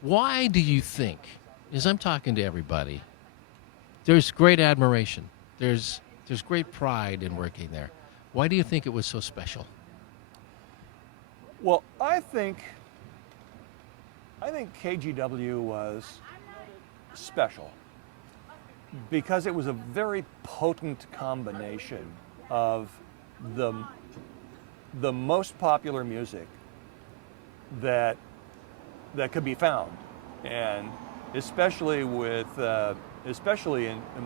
Why do you think, as I'm talking to everybody, there's great admiration, there's great pride in working there. Why do you think it was so special? Well, I think KGW was special because it was a very potent combination of the the most popular music that could be found, and especially in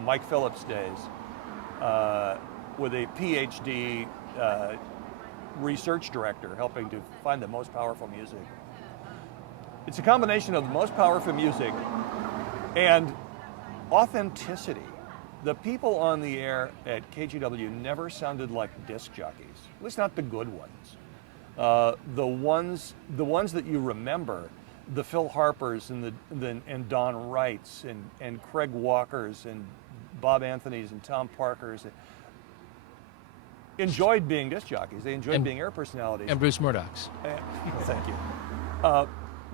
Mike Phillips' days, with a PhD research director helping to find the most powerful music. It's a combination of the most powerful music and authenticity. The people on the air at KGW never sounded like disc jockeys, at least not the good ones. The ones that you remember, the Phil Harpers and Don Wrights and Craig Walkers and Bob Anthony's and Tom Parkers, enjoyed being disc jockeys. They enjoyed being air personalities. And Bruce Murdock's. Thank you.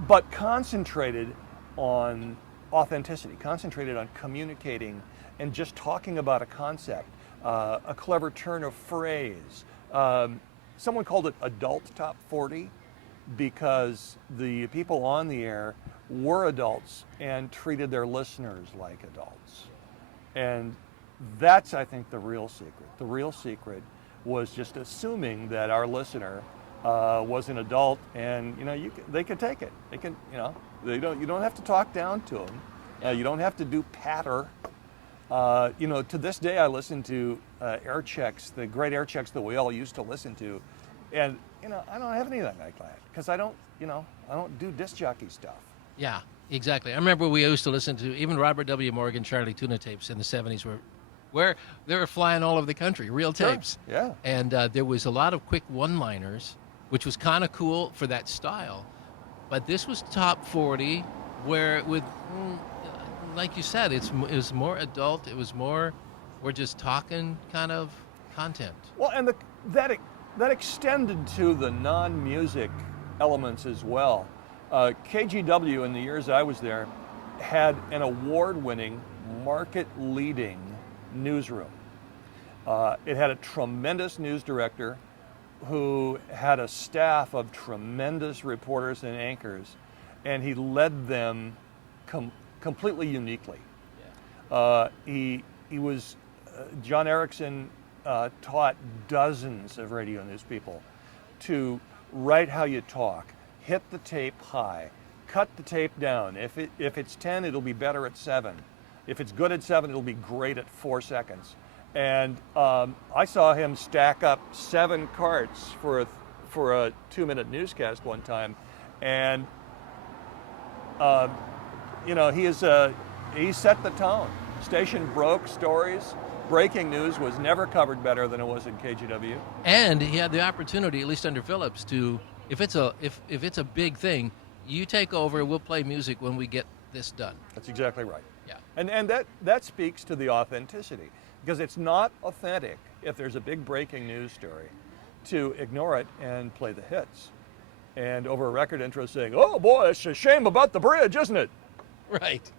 But concentrated on authenticity, concentrated on communicating and just talking about a concept, a clever turn of phrase. Someone called it adult top 40 because the people on the air were adults and treated their listeners like adults. And that's, I think, the real secret. The real secret was just assuming that our listener was an adult, and they could take it. They can, you don't have to talk down to them. You don't have to do patter. To this day, I listen to air checks, the great air checks that we all used to listen to, and I don't have anything like that because I don't do disc jockey stuff. Yeah, exactly. I remember we used to listen to even Robert W. Morgan, Charlie Tuna tapes in the 70s where they were flying all over the country, real tapes. Sure. Yeah. And there was a lot of quick one-liners, which was kind of cool for that style. But this was top 40 where like you said, it was more adult. It was more, we're just talking kind of content. Well, and that extended to the non-music elements as well. KGW, in the years I was there, had an award-winning, market-leading newsroom. It had a tremendous news director who had a staff of tremendous reporters and anchors, and he led them completely uniquely. Yeah. He was John Erickson taught dozens of radio news people to write how you talk, hit the tape high, cut the tape down. If it's 10, it'll be better at 7. If it's good at 7, it'll be great at 4 seconds. And I saw him stack up 7 carts for a 2-minute newscast one time, and he set the tone. Station broke stories. Breaking news was never covered better than it was in KGW. And he had the opportunity, at least under Phillips, to if it's a big thing, you take over. We'll play music when we get this done. That's exactly right. Yeah. And that speaks to the authenticity, because it's not authentic if there's a big breaking news story to ignore it and play the hits. And over a record intro saying, "Oh boy, it's a shame about the bridge, isn't it?" Right.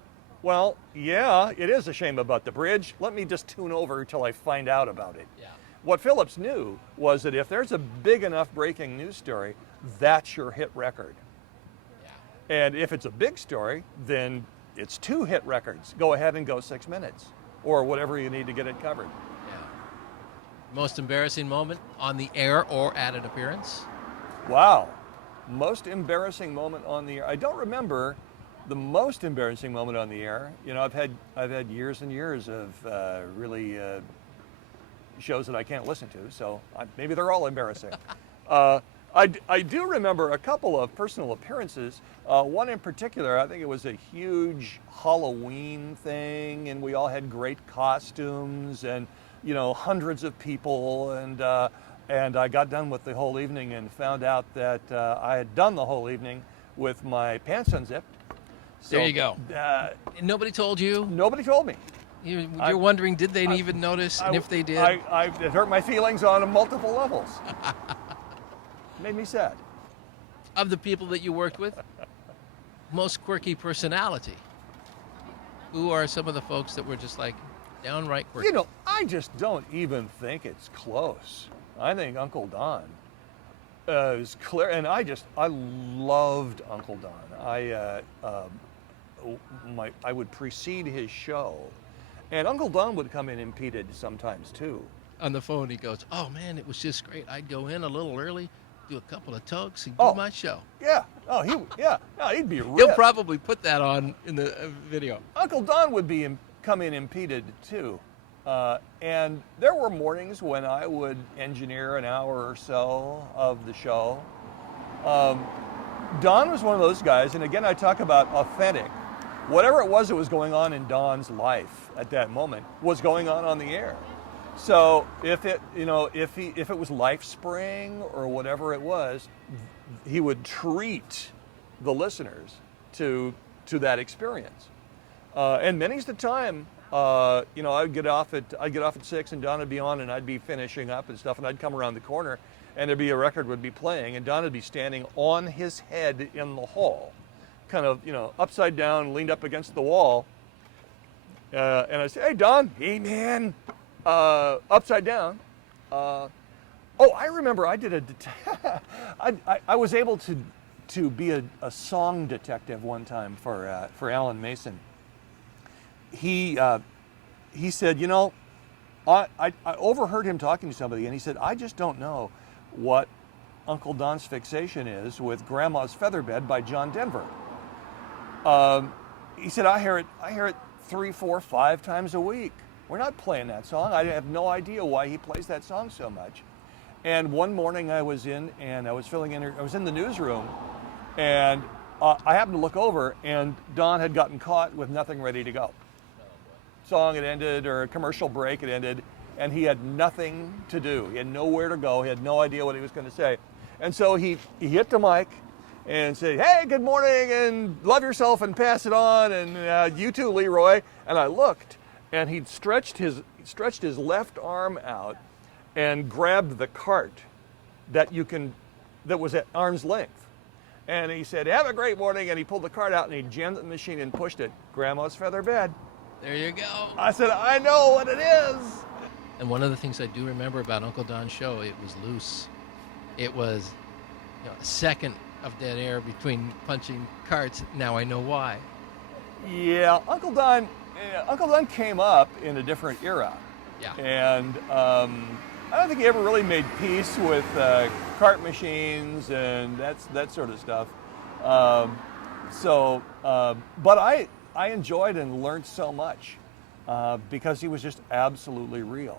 Well, yeah, it is a shame about the bridge. Let me just tune over till I find out about it. Yeah. What Phillips knew was that if there's a big enough breaking news story, that's your hit record. Yeah. And if it's a big story, then it's 2 hit records. Go ahead and go 6 minutes or whatever you need to get it covered. Yeah. Most embarrassing moment on the air or at an appearance? Wow. Most embarrassing moment on the air. I don't remember the most embarrassing moment on the air. I've had years and years of really shows that I can't listen to, so maybe they're all embarrassing. I do remember a couple of personal appearances. One in particular, I think it was a huge Halloween thing, and we all had great costumes, and hundreds of people, and I got done with the whole evening and found out that I had done the whole evening with my pants unzipped. So, there you go. Nobody told you? Nobody told me. You're wondering, did they even notice? And if they did? It hurt my feelings on multiple levels. Made me sad. Of the people that you worked with? most quirky personality? Who are some of the folks that were just like downright quirky? You know, I just don't even think it's close. I think Uncle Don is clear, and I loved Uncle Don. I would precede his show, and Uncle Don would come in impeded sometimes too. On the phone, he goes, "Oh man, it was just great. I'd go in a little early, do a couple of tugs, and do my show." Yeah. Oh, he'd be He'll ripped. probably put that on in the video. Uncle Don would come in impeded too. And there were mornings when I would engineer an hour or so of the show. Don was one of those guys, and again, I talk about authentic. Whatever it was that was going on in Don's life at that moment was going on the air. So if it was LifeSpring or whatever it was, he would treat the listeners to that experience. And many's the time, I'd get off at 6, and Don would be on, and I'd be finishing up and stuff, and I'd come around the corner, and there'd be a record would be playing, and Don would be standing on his head in the hall, kind of upside down, leaned up against the wall, and I'd say, "Hey Don, hey man," upside down. I remember I did I was able to be a song detective one time for Alan Mason. He said, I overheard him talking to somebody, and he said, "I just don't know what Uncle Don's fixation is with Grandma's Featherbed by John Denver." He said, I hear it 3, 4, 5 times a week. We're not playing that song. I have no idea why he plays that song so much." And one morning I was in the newsroom, and I happened to look over, and Don had gotten caught with nothing ready to go. Song had ended, or a commercial break had ended, and he had nothing to do. He had nowhere to go. He had no idea what he was going to say. And so he hit the mic and said, "Hey, good morning, and love yourself and pass it on, and you too, Leroy." And I looked, and he'd stretched his left arm out and grabbed the cart that was at arm's length. And he said, "Have a great morning," and he pulled the cart out, and he jammed it in the machine and pushed it. Grandma's Feather Bed. There you go. I said, "I know what it is." And one of the things I do remember about Uncle Don's show, it was loose. It was a second of dead air between punching carts. Now I know why. Yeah, Uncle Don came up in a different era. Yeah. And I don't think he ever really made peace with cart machines and that sort of stuff. But I enjoyed and learned so much because he was just absolutely real.